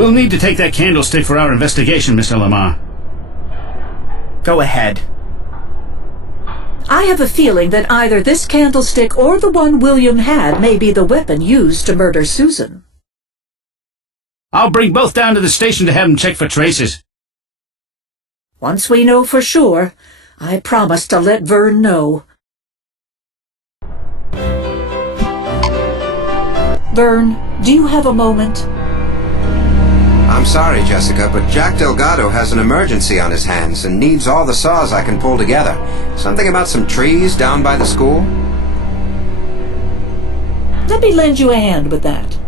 We'll need to take that candlestick for our investigation, Mr. Lamar. Go ahead. I have a feeling that either this candlestick or the one William had may be the weapon used to murder Susan. I'll bring both down to the station to have them check for traces. Once we know for sure, I promise to let Vern know. Vern, do you have a moment? I'm sorry, Jessica, but Jack Delgado has an emergency on his hands and needs all the saws I can pull together. Something about some trees down by the school? Let me lend you a hand with that.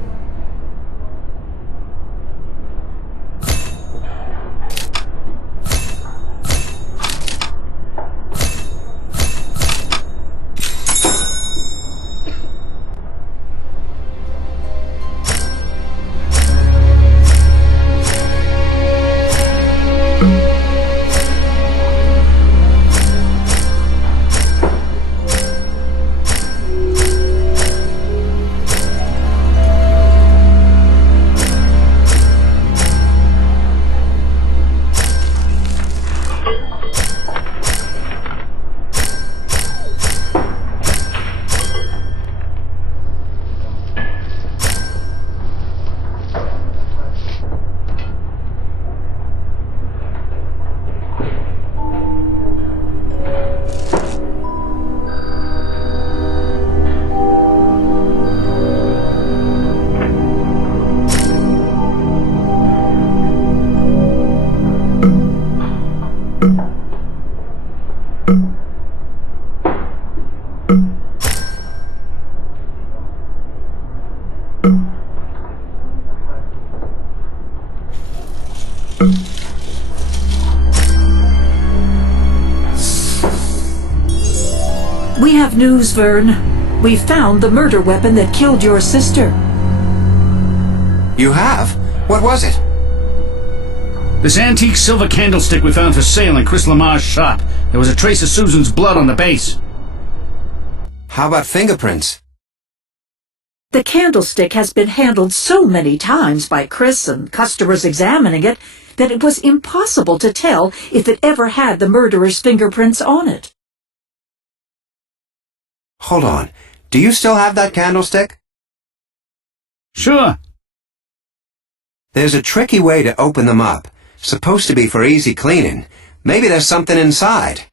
We have news, Vern. We found the murder weapon that killed your sister. You have? What was it? This antique silver candlestick we found for sale in Chris Lamar's shop. There was a trace of Susan's blood on the base. How about fingerprints? The candlestick has been handled so many times by Chris and customers examining it that it was impossible to tell if it ever had the murderer's fingerprints on it. Hold on. Do you still have that candlestick? Sure. There's a tricky way to open them up. Supposed to be for easy cleaning. Maybe there's something inside.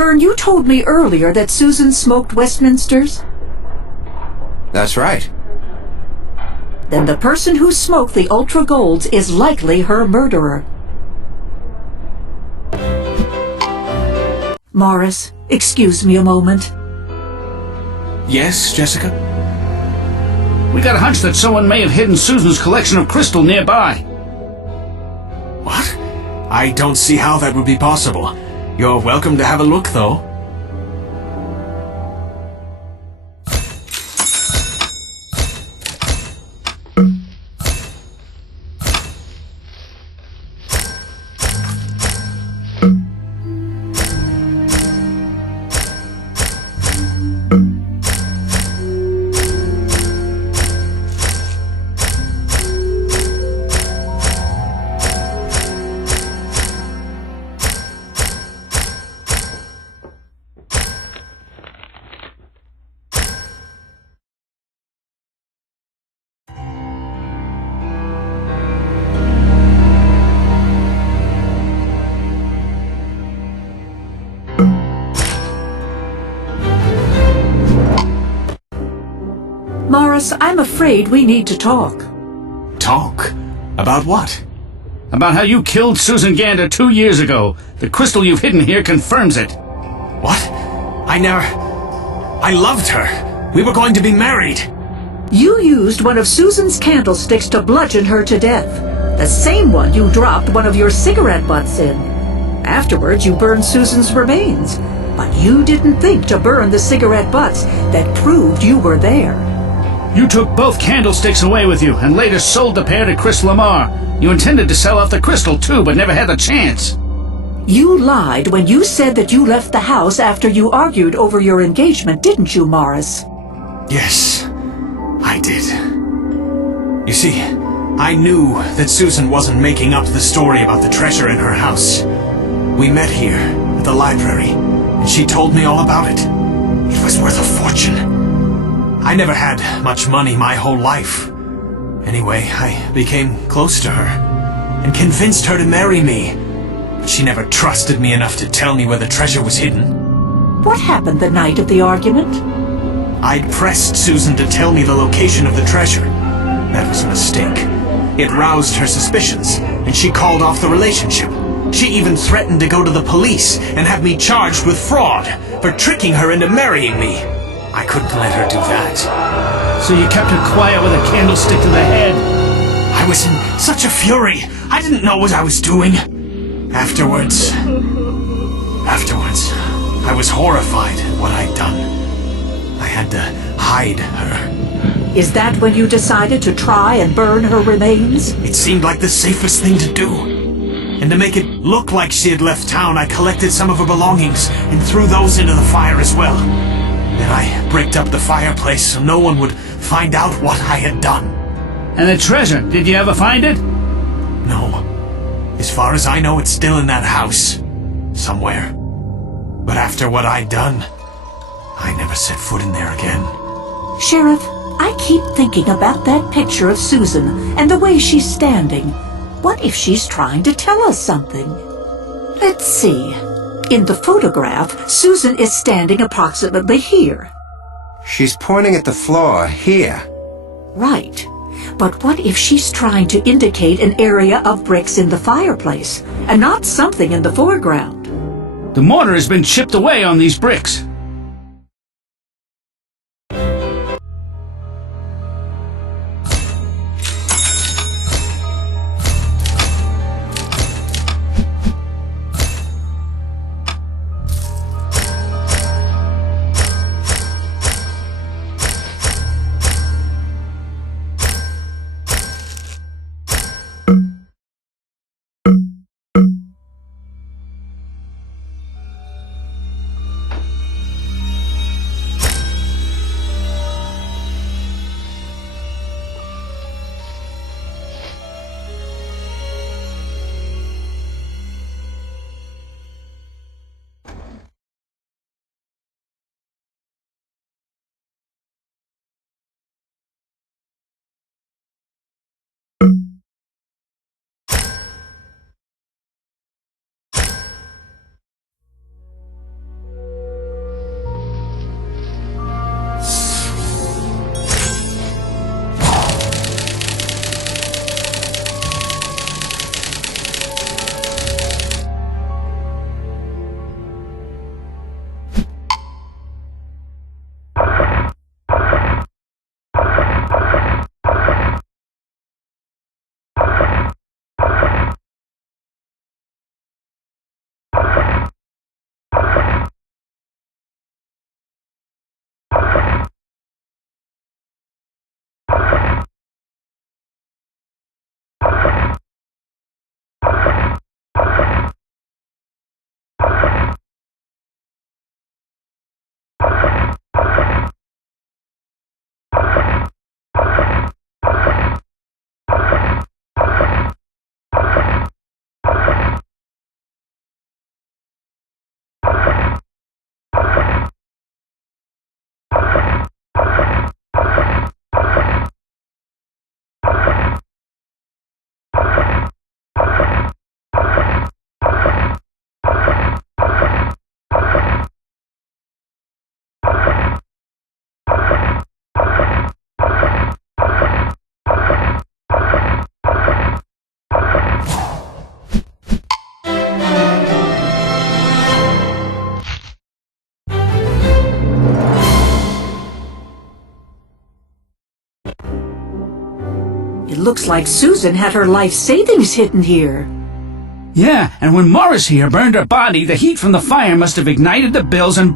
Vern, you told me earlier that Susan smoked Westminsters? That's right. Then the person who smoked the Ultra Golds is likely her murderer. Morris, excuse me a moment. Yes, Jessica? We got a hunch that someone may have hidden Susan's collection of crystal nearby. What? I don't see how that would be possible. You're welcome to have a look, though. Morris, I'm afraid we need to talk. Talk? About what? About how you killed Susan Gander 2 years ago. The crystal you've hidden here confirms it. What? I loved her. We were going to be married. You used one of Susan's candlesticks to bludgeon her to death. The same one you dropped one of your cigarette butts in. Afterwards, you burned Susan's remains. But you didn't think to burn the cigarette butts that proved you were there. You took both candlesticks away with you and later sold the pair to Chris Lamar. You intended to sell off the crystal too, but never had the chance. You lied when you said that you left the house after you argued over your engagement, didn't you, Morris? Yes, I did. You see, I knew that Susan wasn't making up the story about the treasure in her house. We met here, at the library, and she told me all about it. It was worth a fortune. I never had much money my whole life. Anyway, I became close to her, and convinced her to marry me. But she never trusted me enough to tell me where the treasure was hidden. What happened the night of the argument? I'd pressed Susan to tell me the location of the treasure. That was a mistake. It roused her suspicions, and she called off the relationship. She even threatened to go to the police and have me charged with fraud for tricking her into marrying me. I couldn't let her do that. So you kept her quiet with a candlestick to the head? I was in such a fury. I didn't know what I was doing. Afterwards, I was horrified at what I'd done. I had to hide her. Is that when you decided to try and burn her remains? It seemed like the safest thing to do. And to make it look like she had left town, I collected some of her belongings and threw those into the fire as well. Then I bricked up the fireplace so no one would find out what I had done. And the treasure, did you ever find it? No. As far as I know, it's still in that house. Somewhere. But after what I'd done, I never set foot in there again. Sheriff, I keep thinking about that picture of Susan and the way she's standing. What if she's trying to tell us something? Let's see. In the photograph, Susan is standing approximately here. She's pointing at the floor, here. Right. But what if she's trying to indicate an area of bricks in the fireplace, and not something in the foreground? The mortar has been chipped away on these bricks. It looks like Susan had her life savings hidden here. Yeah, and when Morris here burned her body, the heat from the fire must have ignited the bills and